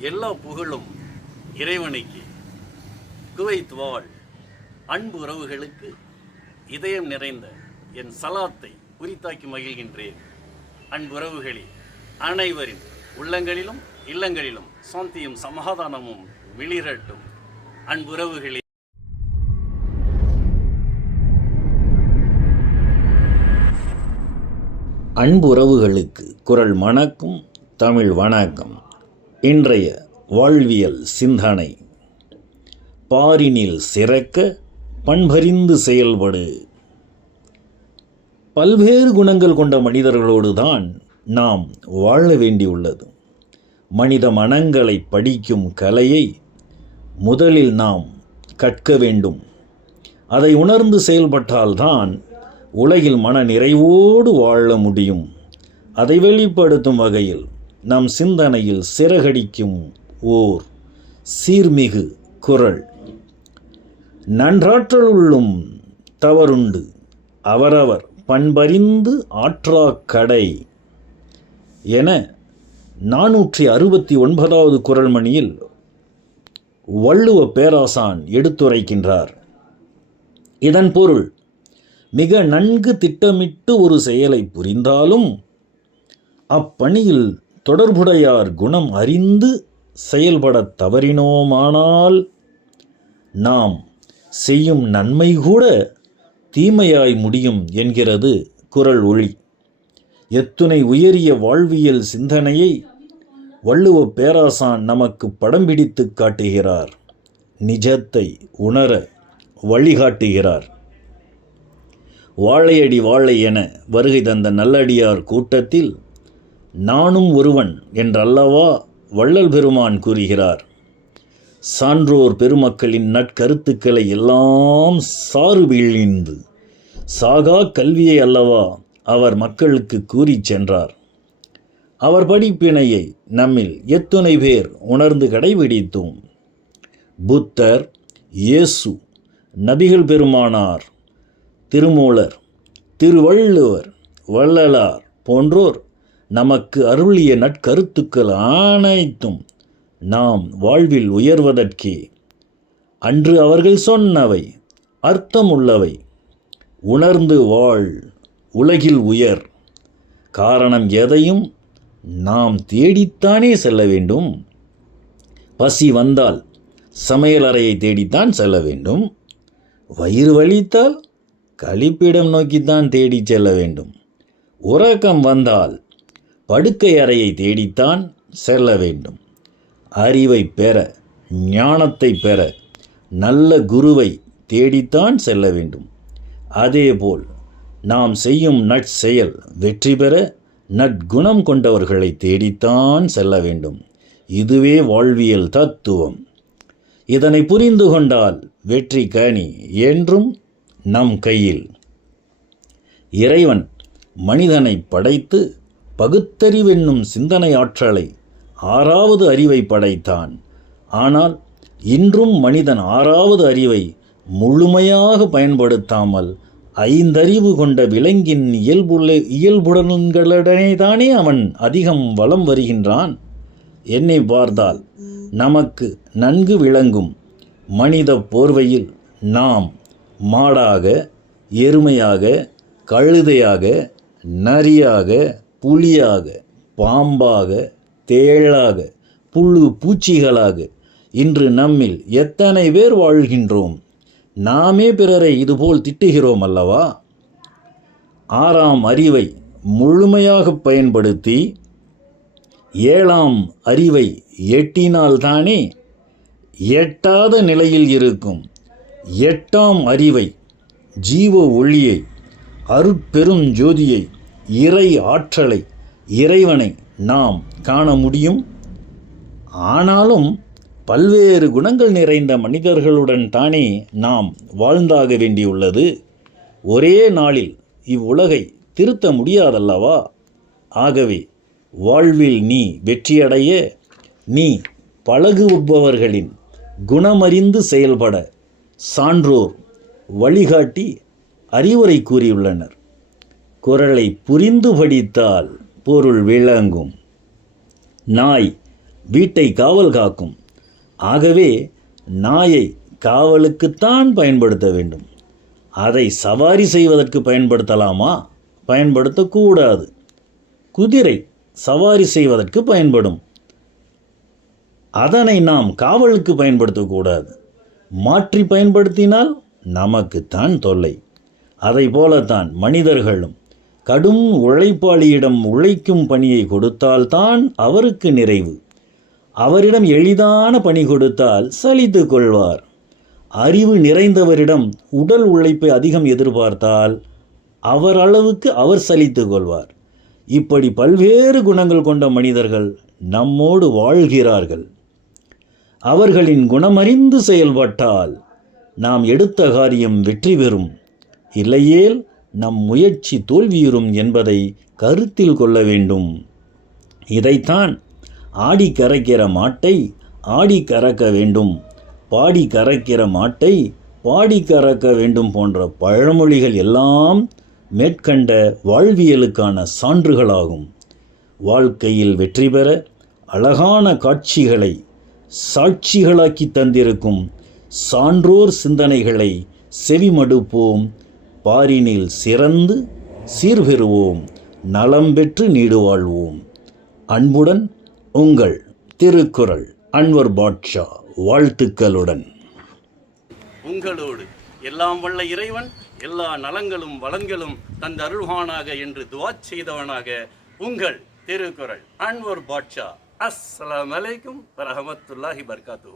எல்லா புகழும் இறைவனுக்கு. குவைத் வாழ் அன்பு உறவுகளுக்கு இதயம் நிறைந்த என் சலாத்தை உரித்தாக்கி மகிழ்கின்றேன். அன்புறவுகளில் அனைவரின் உள்ளங்களிலும் இல்லங்களிலும் சாந்தியும் சமாதானமும் மிளிரட்டும் அன்புறவுகளே அன்புறவுகளுக்கு குரல் வணக்கம் தமிழ் வணக்கம். இன்றைய வாழ்வியல் சிந்தனை. பாரினில் சிறக்க பண்பறிந்து செயல்படு. பல்வேறு குணங்கள் கொண்ட மனிதர்களோடு தான் நாம் வாழ வேண்டியுள்ளது. மனித மனங்களை படிக்கும் கலையை முதலில் நாம் கற்க வேண்டும். அதை உணர்ந்து செயல்பட்டால்தான் உலகில் மன நிறைவோடு வாழ முடியும். அதை வெளிப்படுத்தும் வகையில் நம் சிந்தனையில் சிறகடிக்கும் ஓர் சீர்மிகு குரல். நன்றாற்றல் உள்ளும் தவறுண்டு அவரவர் பண்பறிந்து ஆற்றாக் கடை என நானூற்றி அறுபத்தி ஒன்பதாவது குரல்மணியில் வள்ளுவ பேராசான் எடுத்துரைக்கின்றார். இதன் பொருள் மிக நன்கு திட்டமிட்டு ஒரு செயலை புரிந்தாலும் அப்பணியில் தொடர்புடையார் குணம் அறிந்து செயல்படத் தவறினோமானால் நாம் செய்யும் நன்மை கூட தீமையாய் முடியும் என்கிறது குரல் ஒளி. எத்துணை உயரிய வாழ்வியல் சிந்தனையை வள்ளுவ பேராசான் நமக்கு படம் பிடித்து காட்டுகிறார். நிஜத்தை உணர வழிகாட்டுகிறார். வாழையடி வாழை என வருகை தந்த நல்லடியார் கூட்டத்தில் நானும் ஒருவன் என்றல்லவா வள்ளல் பெருமான் கூறுகிறார். சான்றோர் பெருமக்களின் நற்கருத்துக்களை எல்லாம் சாறு வீழ்ந்து சாகா கல்வியை அல்லவா அவர் மக்களுக்கு கூறிச் சென்றார். அவர் படிப்பினையை நம்மில் எத்துணை பேர் உணர்ந்து கடைபிடித்தோம். புத்தர் இயேசு நபிகள் பெருமானார் திருமூலர் திருவள்ளுவர் வள்ளலார் போன்றோர் நமக்கு அருளிய நற்கருத்துக்கள் அனைத்தும் நாம் வாழ்வில் உயர்வதற்கே. அன்று அவர்கள் சொன்னவை அர்த்தமுள்ளவை. உணர்ந்து வாழ் உலகில் உயர். காரணம் எதையும் நாம் தேடித்தானே செல்ல வேண்டும். பசி வந்தால் சமையலறையை தேடித்தான் செல்ல வேண்டும். வயிறு வலித்தால் கழிப்பிடம் நோக்கித்தான் தேடிச் செல்ல வேண்டும். உறக்கம் வந்தால் படுக்கை அறையை தேடித்தான் செல்ல வேண்டும். அறிவை பெற ஞானத்தை பெற நல்ல குருவை தேடித்தான் செல்ல வேண்டும். அதேபோல் நாம் செய்யும் நற்செயல் வெற்றி பெற நற்குணம் கொண்டவர்களை தேடித்தான் செல்ல வேண்டும். இதுவே வாழ்வியல் தத்துவம். இதனை புரிந்து கொண்டால் வெற்றி கனி என்றும் நம் கையில். இறைவன் மனிதனை படைத்து பகுத்தறிவென்னும் சிந்தனை ஆற்றலை ஆறாவது அறிவை படைத்தான். ஆனால் இன்றும் மனிதன் ஆறாவது அறிவை முழுமையாக பயன்படுத்தாமல் ஐந்தறிவு கொண்ட விலங்கின் இயல்புள்ள இயல்புடன்களுடனே தானே அவன் அதிகம் வலம் வருகின்றான்? என்னை பார்த்தால் நமக்கு நன்கு விளங்கும் மனித போர்வையில் நாம் மாடாக எருமையாக கழுதையாக நரியாக புலியாக பாம்பாக தேளாக புழு பூச்சிகளாக இன்று நம்மில் எத்தனை பேர் வாழ்கின்றோம்? நாமே பிறரை இதுபோல் திட்டுகிறோம் அல்லவா? ஆறாம் அறிவை முழுமையாக பயன்படுத்தி ஏழாம் அறிவை எட்டினால்தானே எட்டாத நிலையில் இருக்கும். எட்டாம் அறிவை ஜீவ ஒளியை அருட்பெரும் ஜோதியை இறை ஆற்றலை இறைவனை நாம் காண முடியும்? ஆனாலும் பல்வேறு குணங்கள் நிறைந்த மனிதர்களுடன் தானே நாம் வாழ்ந்தாக வேண்டியுள்ளது. ஒரே நாளில் இவ்வுலகை திருத்த முடியாதல்லவா? ஆகவே வாழ்வில் நீ வெற்றியடைய நீ பழகுபவர்களின் குணமறிந்து செயல்பட சான்றோர் வழிகாட்டி அறிவுரை கூறியுள்ளனர். குரலை புரிந்து படித்தால் பொருள் விளங்கும். நாய் வீட்டை காவல் காக்கும். ஆகவே நாயை காவலுக்குத்தான் பயன்படுத்த வேண்டும். அதை சவாரி செய்வதற்கு பயன்படுத்தலாமா? பயன்படுத்தக்கூடாது. குதிரை சவாரி செய்வதற்கு பயன்படும். அதனை நாம் காவலுக்கு பயன்படுத்தக்கூடாது. மாற்றி பயன்படுத்தினால் நமக்குத்தான் தொல்லை. அதை போலத்தான் மனிதர்களும் கடும் உழைப்பாளியிடம் உழைக்கும் பணியை கொடுத்தால்தான் அவருக்கு நிறைவு. அவரிடம் எளிதான பணி கொடுத்தால் சலித்து கொள்வார். அறிவு நிறைந்தவரிடம் உடல் உழைப்பை அதிகம் எதிர்பார்த்தால் அவர் அளவுக்கு அவர் சலித்து கொள்வார். இப்படி பல்வேறு குணங்கள் கொண்ட மனிதர்கள் நம்மோடு வாழ்கிறார்கள். அவர்களின் குணமறிந்து செயல்பட்டால் நாம் எடுத்த காரியம் வெற்றி பெறும். இல்லையேல் நம் முயற்சி தோல்வியுறும் என்பதை கருத்தில் கொள்ள வேண்டும். இதைத்தான் ஆடி கரைக்கிற மாட்டை ஆடி கறக்க வேண்டும். பாடி கறக்கிற மாட்டை பாடி கறக்க வேண்டும் போன்ற பழமொழிகள் எல்லாம் மேற்கண்ட வாழ்வியலுக்கான சான்றுகளாகும். வாழ்க்கையில் வெற்றி பெற அழகான காட்சிகளை சாட்சிகளாக்கி தந்திருக்கும் சான்றோர் சிந்தனைகளை செவிமடுப்போம். பாரினில் சிறந்து சீர்பெறுவோம் நலம் பெற்று நீடு வாழ்வோம் அன்புடன் உங்கள் திருக்குறள் அன்வர் பாட்ஷா வாழ்த்துக்களுடன். உங்களோடு எல்லாம் வல்ல இறைவன் எல்லா நலங்களும் வளங்களும் தந்தருள்வானாக என்று துவா செய்தவனாக உங்கள் திருக்குறள் அன்வர் பாட்ஷா. அஸ்லாம் வலைக்கும் வரஹமத்துல்லாஹி பர்காத்து